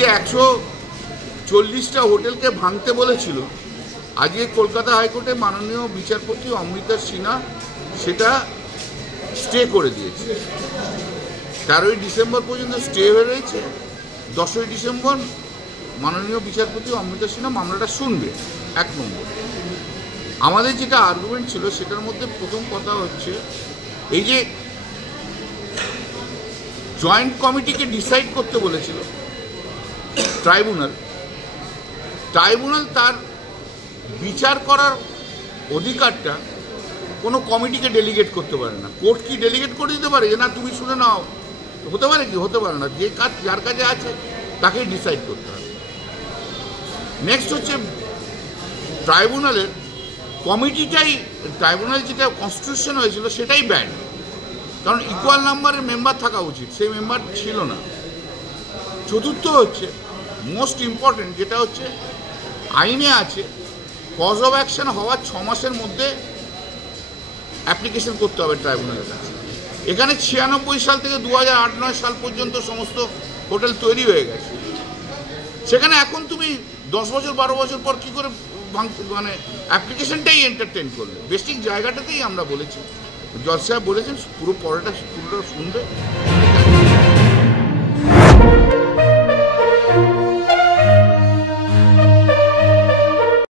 যে 140টা হোটেলকে ভাঙতে বলেছিল, আজকে কলকাতা হাইকোর্টে মাননীয় বিচারপতি অমৃতা সিনহা সেটা স্টে করে দিয়েছে। 13ই ডিসেম্বর পর্যন্ত স্টে হয়ে রয়েছে। 10ই ডিসেম্বর মাননীয় বিচারপতি অমৃতা সিনহা মামলাটা শুনবে। 1 নম্বর, আমাদের যেটা আর্গুমেন্ট ছিল সেটার মধ্যে প্রথম কথা হচ্ছে এই যে জয়েন্ট কমিটিকে ডিসাইড করতে বলেছিল ট্রাইব্যুনাল তার বিচার করার অধিকারটা কোনো কমিটিকে ডেলিগেট করতে পারে না। কোর্ট কি ডেলিগেট করে দিতে পারে যে না তুমি শুনে নাও? হতে পারে কি? হতে পারে না। যে কাজ যার কাছে আছে তাকেই ডিসাইড করতে হবে। নেক্সট হচ্ছে ট্রাইব্যুনালের কমিটিটাই, ট্রাইব্যুনাল যেটা কনস্টিটিউশন হয়েছিল সেটাই ব্যান্ড, কারণ ইকুয়াল নাম্বারের মেম্বার থাকা উচিত, সেই মেম্বার ছিল না। চতুর্থ হচ্ছে মোস্ট ইম্পর্টেন্ট, যেটা হচ্ছে আইনে আছে কজ অফ অ্যাকশন হওয়ার 6 মাসের মধ্যে অ্যাপ্লিকেশন করতে হবে ট্রাইব্যুনালের কাছে। এখানে 96 সাল থেকে 2008-9 সাল পর্যন্ত সমস্ত হোটেল তৈরি হয়ে গেছে। সেখানে এখন তুমি 10 বছর 12 বছর পর কী করে মানে অ্যাপ্লিকেশনটাই এন্টারটেন করলে? বেসিক জায়গাটাতেই আমরা বলেছি, জজ সাহেব বলেছেন পুরোটা শুনবে।